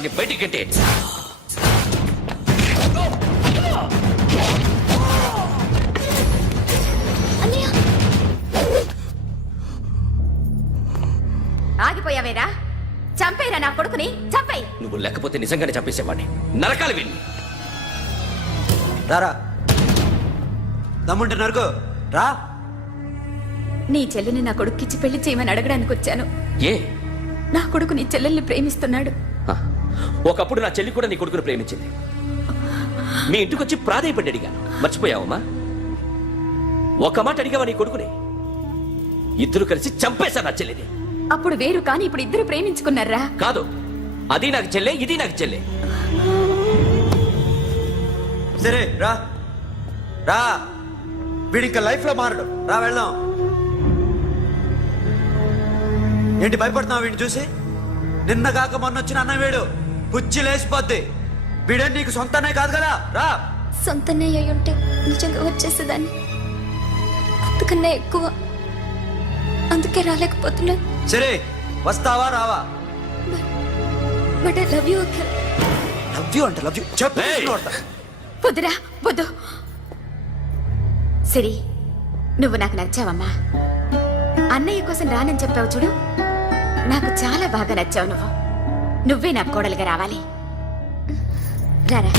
వాడిని బయటికి గంటే. ఆగిపోయావేరా? చంపేరా నా కొడుకుని, చంపేయ్. నువ్వు లేకపోతే నిజంగానే చంపేసేవాడిని. నరకాలి వీడిని. రారా, దమ్ముంటే నరకు రా. నీ చెల్లిని నా కొడుక్కిచ్చి పెళ్లి చేయమని అడగడానికి వచ్చాను. ఏ? నా కొడుకు నీ చెల్లెల్ని ప్రేమిస్తున్నాడు. ఒకప్పుడు నా చెల్లి కూడా నీ కొడుకును ప్రేమించింది. మీ ఇంటికి వచ్చి ప్రాధాయపడి అడిగాను. మర్చిపోయావమ్మా? ఒక మాట అడిగావా నీ కొడుకుని? ఇద్దరు కలిసి చంపేశా నా చెల్లిని. అప్పుడు వేరు, కానీ ఇప్పుడు ఇద్దరు ప్రేమించుకున్నారా? కాదు, అది నాకు చెల్లె, ఇది నాకు చెల్లె. సరే రా రా, వీడి ఇంకా లైఫ్ లో మారడు. రా వెళ్దాం. ఏంటి భయపడుతున్నావు వీడిని చూసి? నిన్న కాక మొన్న వచ్చిన అన్న వీడు పుచ్చి లేచిపోద్ది. వీడే నీకు సొంతనే కాదు కదా. రా. సొంతనే అయి ఉంటే నిజంగా వచ్చేసేదాన్ని. అంతకన్నా ఎక్కువ, అందుకే రాలేకపోతున్నాను. సరే, వస్తావా రావా? But I love you Akhil. Love you అంటే లవ్ యూ చెప్పు. వద్దురా, వద్దు. సిరి, నువ్వు నాకు నచ్చావమ్మా. అన్నయ్య కోసం రానని చెప్పావు చూడు, నాకు చాలా బాగా నచ్చావు. నువ్వే నాకు కోడలుగా రావాలి. రారా.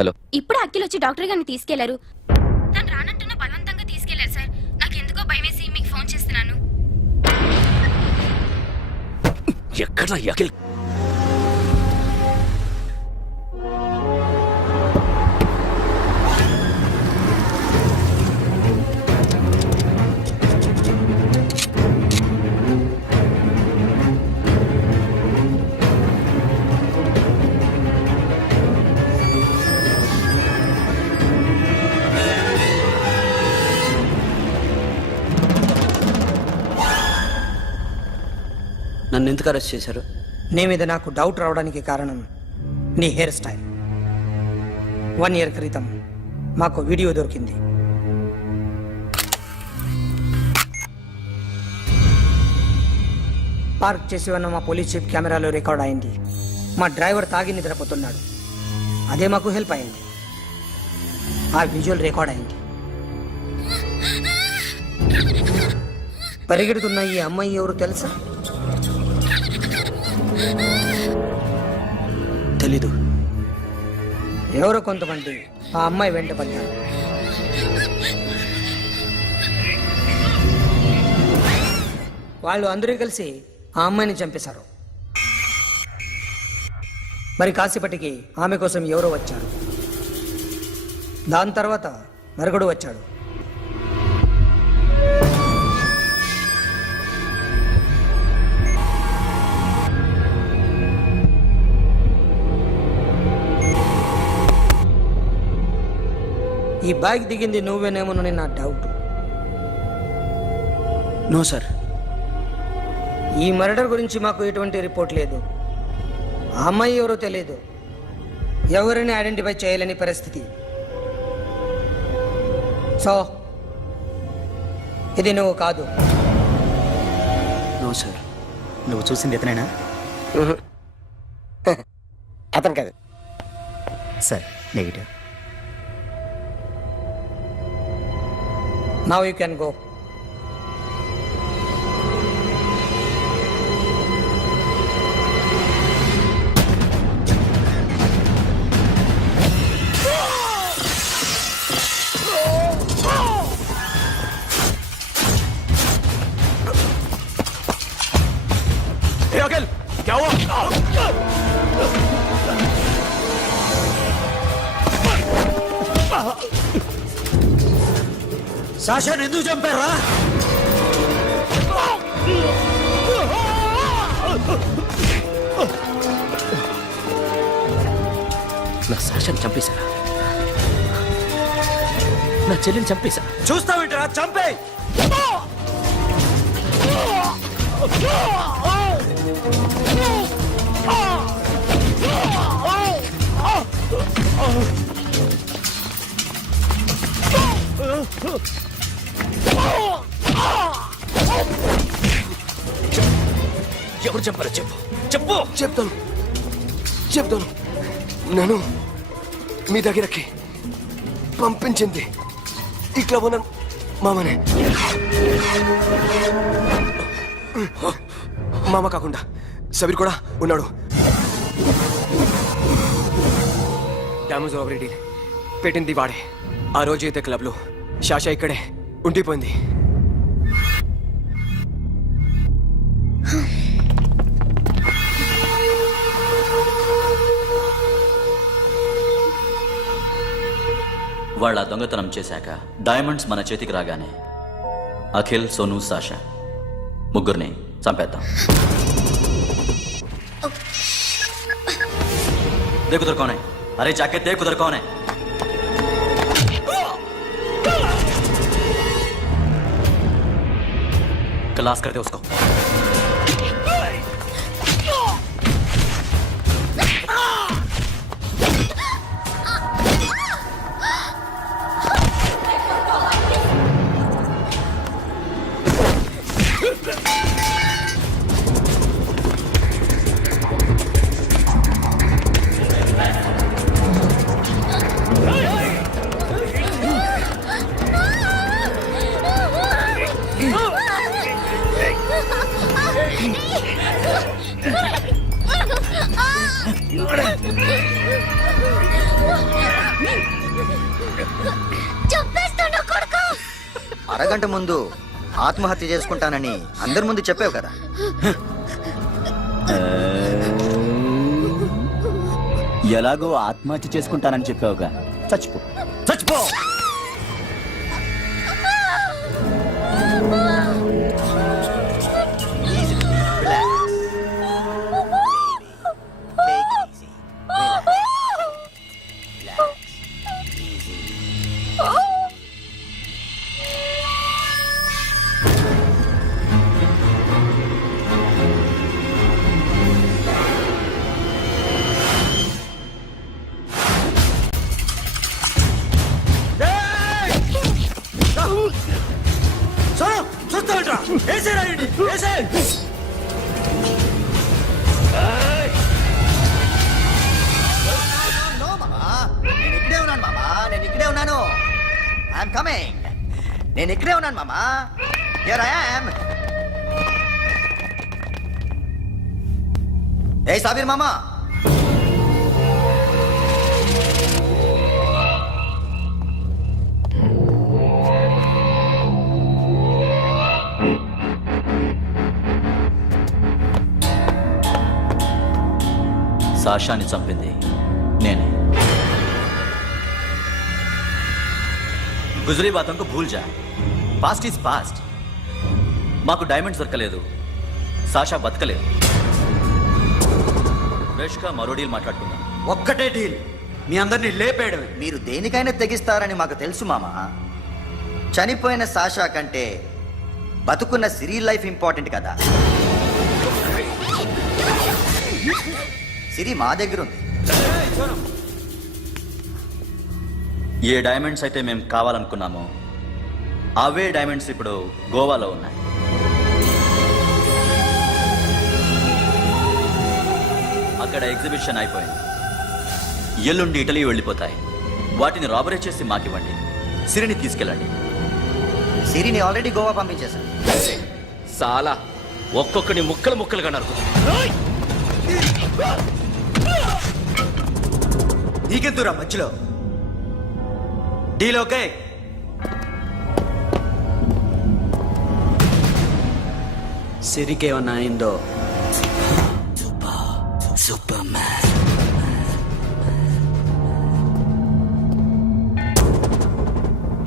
హలో. ఇప్పుడు అఖిల్ వచ్చి డాక్టర్ గారిని తీసుకెళ్లారు. తను రానంటున్న బలవంతంగా తీసుకెళ్లారు సార్. నాకు ఎందుకో భయమేసి మీకు ఫోన్ చేస్తున్నాను. ఎక్కడ అఖిల్? నన్ను ఎందుకు అరెస్ట్ చేశారు? నీ మీద నాకు డౌట్ రావడానికి కారణం నీ హెయిర్ స్టైల్. 1 year క్రితం మాకు వీడియో దొరికింది. పార్క్ చేసి ఉన్న మా పోలీస్ జీప్ కెమెరాలో రికార్డ్ అయింది. మా డ్రైవర్ తాగి నిద్రపోతున్నాడు. అదే మాకు హెల్ప్ అయింది. ఆ విజువల్ రికార్డ్ అయింది. పరిగెడుతున్న ఈ అమ్మాయి ఎవరు తెలుసా? తెలీదు. ఎవరో కొంతమంది ఆ అమ్మాయి వెంట పడ్డారు. వాళ్ళు అందరూ కలిసి ఆ అమ్మాయిని చంపేశారు. మరి కాసేపటికి ఆమె కోసం ఎవరో వచ్చారు. దాని తర్వాత మరొకడు వచ్చాడు. ఈ బైక్ దిగింది నువ్వేనేమోనని నా డౌట్. No sir. ఈ మర్డర్ గురించి మాకు ఎటువంటి రిపోర్ట్ లేదు. ఆ అమ్మాయి ఎవరో తెలియదు. ఎవరిని ఐడెంటిఫై చేయలేని పరిస్థితి. సో ఇది నువ్వు కాదు. No sir. నువ్వు చూసింది ఇతనేనా? అతను కాదు sir. Negative. Now you can go. Hey, Akhil, क्या हुआ? సాషాని ఎందుకు చంపారా? నా సాషాని చంపేశారా? నా చెల్లిని చంపేశా. చూస్తావేంటరా? చంపే. ఎవరు చెప్పారో చెప్పు చెప్పు. చెప్తాను నేను మీ దగ్గరకి పంపించింది ఇట్లా ఉన్న మామనే. మామ కాకుండా సబీర్ కూడా ఉన్నాడు. డ్యామేజ్ ఆపరేటీ పెట్టింది వాడే. ఆ రోజు అయితే క్లబ్లో శాషా ఇక్కడే ఉండిపోయింది. వాళ్ళ దొంగతనం చేశాక డైమండ్స్ మన చేతికి రాగానే అఖిల్, సోను, సాషా ముగ్గురిని చంపేద్దాం. देख उधर कौन है? अरे जाके देख उधर कौन है? क्लास कर दे उसको. అరగంట ముందు ఆత్మహత్య చేసుకుంటానని అందరి ముందు చెప్పావు కదా. ఎలాగో ఆత్మహత్య చేసుకుంటానని చెప్పావుగా, చచ్చిపో చచ్చిపో. చూస్తామంటరా వేసేరా వేసే. నేను ఇక్కడే ఉన్నాను మామా, నేను ఇక్కడే ఉన్నాను. I'm coming. నేను ఇక్కడే ఉన్నాను మామా. Here I am. ఏ సాబీర్ మామా, సాషాని చంపింది నేనే. గుజరీ బాతంకు భూల్ జా. Past is past. మాకు డైమండ్స్ దొరకలేదు, సాషా బతకలేదు. వేష్గా మరో డీల్ మాట్లాడుకుందాం. ఒక్కటే డీల్, మీ అందరినీ లేపేయడమే. మీరు దేనికైనా తెగిస్తారని మాకు తెలుసు మామా. చనిపోయిన సాషా కంటే బతుకున్న సిరి లైఫ్ ఇంపార్టెంట్ కదా. సిరి మా దగ్గర ఉంది. ఏ డైమండ్స్ అయితే మేము కావాలనుకున్నామో అవే డైమండ్స్ ఇప్పుడు గోవాలో ఉన్నాయి. అక్కడ ఎగ్జిబిషన్ అయిపోయింది. ఎల్లుండి ఇటలీ వెళ్ళిపోతాయి. వాటిని రాబరీ చేసి మాకివ్వండి. సిరిని తీసుకెళ్ళండి. సిరిని ఆల్రెడీ గోవా పంపించేశాను. సాలా ఒక్కొక్కడి ముక్కలు ముక్కలుగా నరుకు. నీకెందురా మధ్యలో డీల్? ఓకే, సిరికేమన్నా అయిందో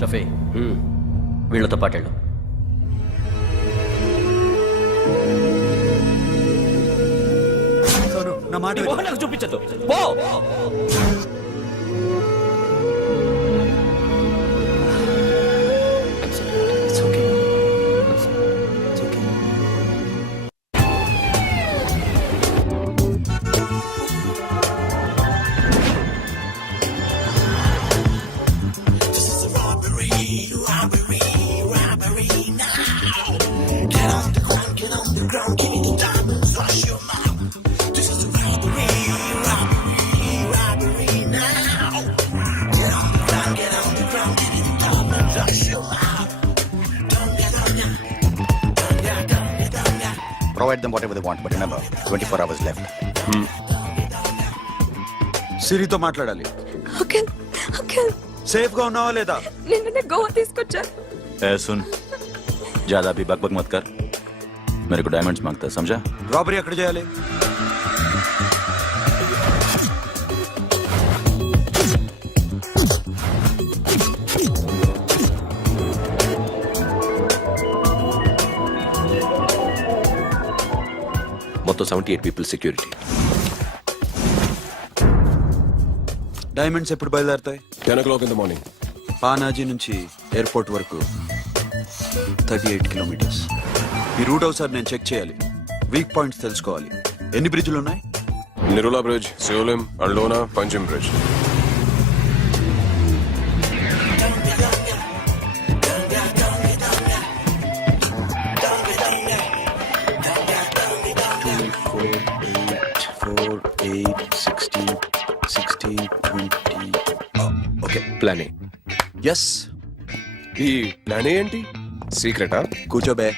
షఫీ, వీళ్ళతో పాటేళ్ళు. నా మాట నీ మొహం నాకు చూపించద్దు. పో. Get on the ground, get on the ground, give me the diamonds. Provide them whatever they want, but remember, 24 hours left. సిరితో మాట్లాడాలి. అంకిల్ అంకిల్ సేఫ్ గా ఉన్నావా లేదా? నిన్న గోవా తీసుకొచ్చారు. ए सुन ज्यादा भी बकबक मत कर. मेरे को डायमंड्स मांगता है, समझा? రాబరీ ఎక్కడ చేయాలి? మొత్తం 78 పీపుల్ సెక్యూరిటీ. డైమండ్స్ ఎప్పుడు బయలుదేరుతాయి? 10 o'clock in the morning. Panaji నుంచి ఎయిర్పోర్ట్ వరకు 38 కిలోమీటర్స్. ఈ రూట్ ఒకసారి నేను చెక్ చేయాలి. వీక్ పాయింట్స్ తెలుసుకోవాలి. ఎన్ని బ్రిడ్జ్లు ఉన్నాయి? Nirula Bridge, Seolim, Aldona, Panjim Bridge. Okay, Plan A. Yes. ఈ ప్లాన్ ఏంటి? సీక్రెటా? కూర్చోబే.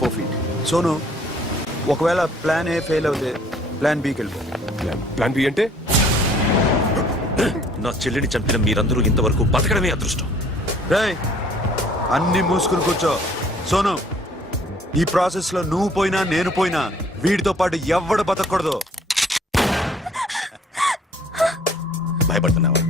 Four feet. సోను, ఒకవేళ ప్లాన్ ఏ ఫెయిల్ అవుతే ప్లాన్ బికి వెళ్ళిపో. ప్లాన్ బి అంటే? నా చెల్లిని చంపిన మీరందరూ ఇంతవరకు బతకడమే అదృష్టం. రేయ్, అన్ని మూసుకుని కూర్చో. సోను, ఈ ప్రాసెస్ లో నువ్వు పోయినా నేను పోయినా వీడితో పాటు ఎవ్వడు బతకూడదు. భయపడుతున్నావా?